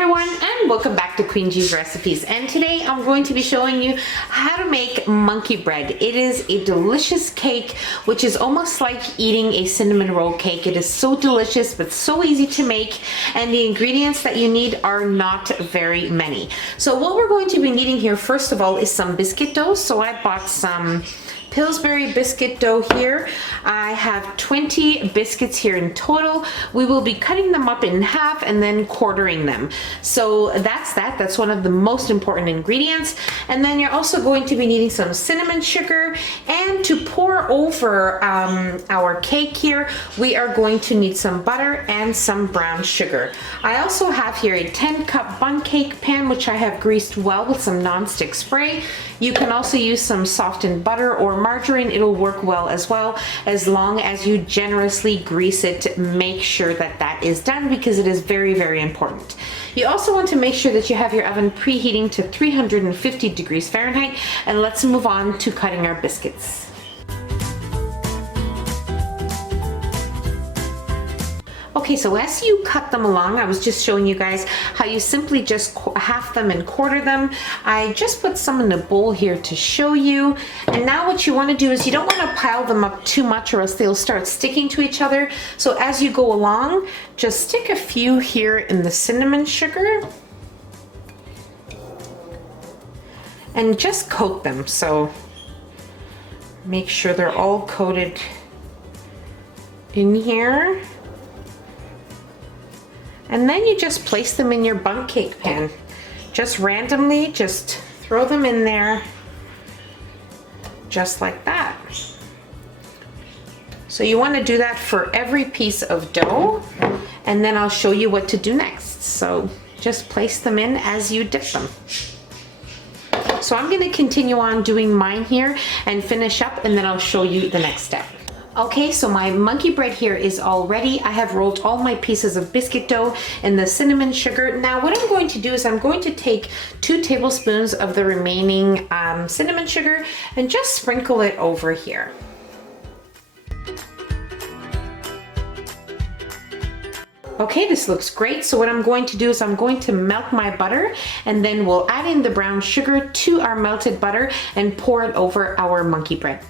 everyone, and welcome back to Queen G's Recipes. And today I'm going to be showing you how to make monkey bread. It is a delicious cake, which is almost like eating a cinnamon roll cake. It is so delicious, but so easy to make, and the ingredients that you need are not very many. So what we're going to be needing here, first of all, is some biscuit dough. So I bought some Pillsbury biscuit dough here. I have 20 biscuits here in total. We will be cutting them up in half and then quartering them. So that's one of the most important ingredients. And then you're also going to be needing some cinnamon sugar, and to pour over our cake here, we are going to need some butter and some brown sugar. I also have here a 10-cup bun cake pan, which I have greased well with some non-stick spray. You can also use some softened butter or margarine. It'll work well as long as you generously grease it. Make sure that that is done, because it is very, very important. You also want to make sure that you have your oven preheating to 350 degrees Fahrenheit, and let's move on to cutting our biscuits. Okay, so as you cut them along, I was just showing you guys how you simply just half them and quarter them. I just put some in a bowl here to show you. And now what you want to do is you don't want to pile them up too much, or else they'll start sticking to each other. So as you go along, just stick a few here in the cinnamon sugar and just coat them. So make sure they're all coated in here. And then you just place them in your bun cake pan. Just randomly, just throw them in there, just like that. So you want to do that for every piece of dough, and then I'll show you what to do next. So just place them in as you dip them. So I'm going to continue on doing mine here and finish up, and then I'll show you the next step. Okay, so my monkey bread here is all ready. I have rolled all my pieces of biscuit dough in the cinnamon sugar. Now what I'm going to do is I'm going to take 2 tablespoons of the remaining cinnamon sugar and just sprinkle it over here. Okay, this looks great. So what I'm going to do is I'm going to melt my butter, and then we'll add in the brown sugar to our melted butter and pour it over our monkey bread.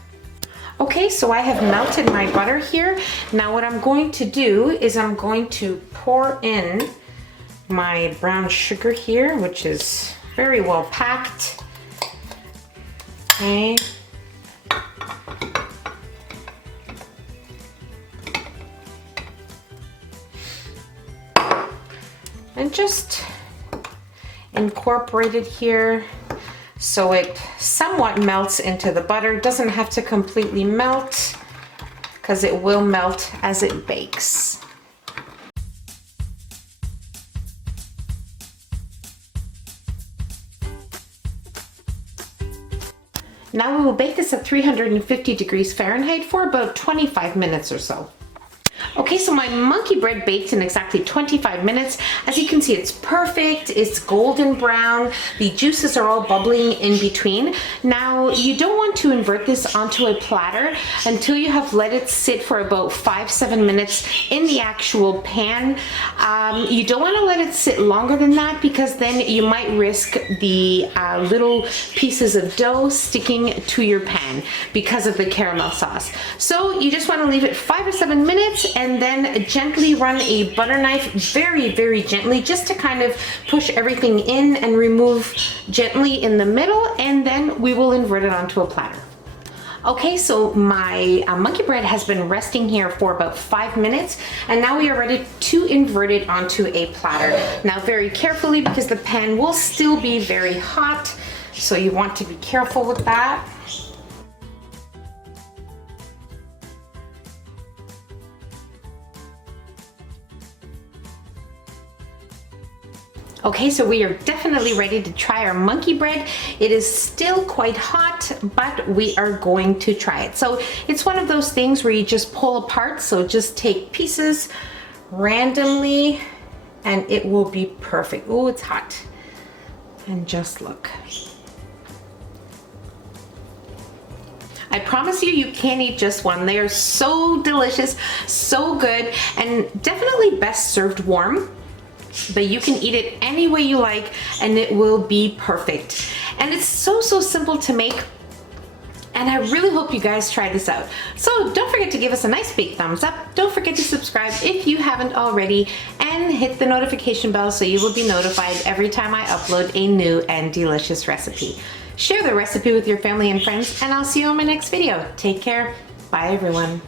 Okay, so I have melted my butter here. Now what I'm going to do is I'm going to pour in my brown sugar here, which is very well packed. Okay. And just incorporate it here so it somewhat melts into the butter. It doesn't have to completely melt, because it will melt as it bakes. Now we will bake this at 350 degrees Fahrenheit for about 25 minutes or so. Okay, so my monkey bread baked in exactly 25 minutes. As you can see, it's perfect. It's golden brown. The juices are all bubbling in between. Now, you don't want to invert this onto a platter until you have let it sit for about 5-7 minutes in the actual pan. You don't want to let it sit longer than that, because then you might risk the little pieces of dough sticking to your pan because of the caramel sauce. So you just want to leave it 5 or 7 minutes, and then gently run a butter knife very, very gently, just to kind of push everything in and remove gently in the middle, and then we will invert it onto a platter. Okay, so my monkey bread has been resting here for about 5 minutes, and now we are ready to invert it onto a platter. Now very carefully, because the pan will still be very hot, so you want to be careful with that. Okay, so we are definitely ready to try our monkey bread. It is still quite hot, but we are going to try it. So it's one of those things where you just pull apart. So just take pieces randomly and it will be perfect. Oh, it's hot. And just look. I promise you, you can't eat just one. They are so delicious, so good, and definitely best served warm. but you can eat it any way you like and it will be perfect. And it's so simple to make. And I really hope you guys try this out. So don't forget to give us a nice big thumbs up. Don't forget to subscribe if you haven't already, and hit the notification bell so you will be notified every time I upload a new and delicious recipe. Share the recipe with your family and friends, and I'll see you on my next video. Take care. Bye everyone.